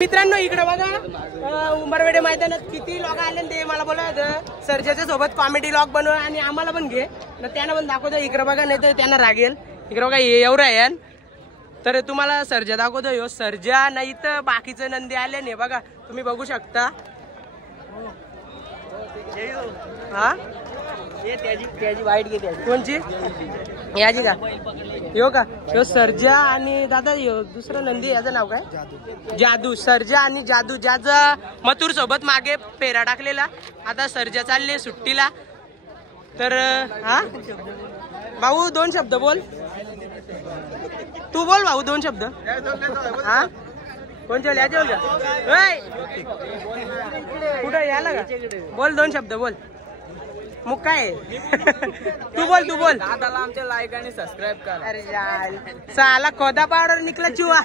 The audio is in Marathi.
मित्रांनो इकडे बघा उंबरवेडे मैदानात किती लोक आले ते मला बोलायचं सर्जाच्या सोबत कॉमेडी लॉग बनव आणि आम्हाला पण घे तर त्यांना पण दाखवतो. इकडे बघा नाही तर त्यांना रागेल. इकडे बघा एवढं आहे तर तुम्हाला सर्जा दाखवतो. ह्यो सर्जा नाही तर बाकीचे नंदी आले नाही बघा तुम्ही बघू शकता. हा त्याची वाईट घेते कोणची याची का यो का यो सर्जा आणि दादा यो दुसरं नंदी याचं नाव काय जादू. सर्जा आणि जादू ज्याचा मथुर सोबत मागे पेरा टाकलेला आता सर्जा चालले सुट्टीला. तर हा भाऊ दोन शब्द बोल. तू बोल भाऊ दोन शब्द. हा कोणच्या याच्या कुठं याला का बोल दोन शब्द बोल. मग काय तू बोल दादाला आमच्या लाईक आणि सबस्क्राईब करा. अरे यार साला खोदा पावडर निकला चुवा.